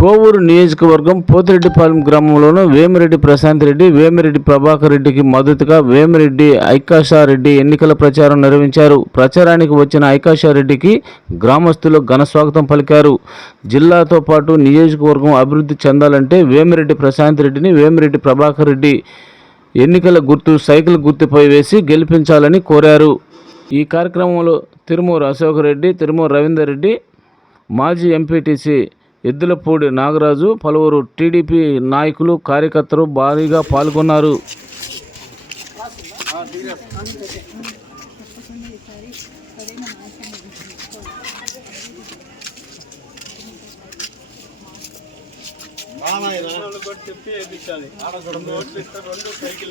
కోవూరు నియోజకవర్గం పోతిరెడ్డిపాలెం గ్రామంలోను వేమిరెడ్డి ప్రశాంత్ రెడ్డి వేమిరెడ్డి ప్రభాకర్ రెడ్డికి మద్దతుగా వేమిరెడ్డి ఐకాషారెడ్డి ఎన్నికల ప్రచారం నిర్వహించారు. ప్రచారానికి వచ్చిన ఐకాషారెడ్డికి గ్రామస్తులు ఘన స్వాగతం పలికారు. జిల్లాతో పాటు నియోజకవర్గం అభివృద్ధి చెందాలంటే వేమిరెడ్డి ప్రశాంత్ రెడ్డిని వేమిరెడ్డి ప్రభాకర్ రెడ్డి ఎన్నికల గుర్తు సైకిల్ గుర్తుపై వేసి గెలిపించాలని కోరారు. ఈ కార్యక్రమంలో తిరుమూరు అశోక్ రెడ్డి తిరుమూరు రవీందర్ రెడ్డి మాజీ ఎంపీటీసీ ఎద్దులపూడి నాగరాజు పలువురు టీడీపీ నాయకులు కార్యకర్తలు భారీగా పాల్గొన్నారు. Note Mudra cycle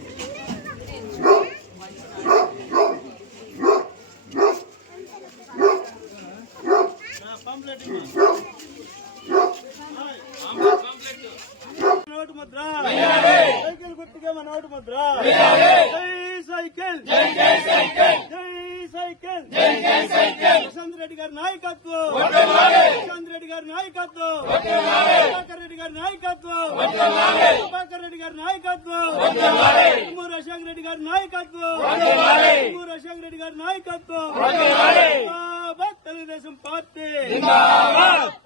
note Mudra cycle జై జై సైకిల్ జై సైకిల్ సైకిల్ ప్రశాంత్ రెడ్డి గారి నాయకత్వం ప్రశాంత్ రెడ్డి గారి నాయకత్వం ప్రభాకర్ రెడ్డి గారి నాయకత్వం ప్రభాకర్ రెడ్డి గారి నాయకత్వం తుమ్మూరు అశోక్ రెడ్డి గారి నాయకత్వం తుమ్మూరు అశోక్ రెడ్డి గారి నాయకత్వం Zimbabwe! Zimbabwe!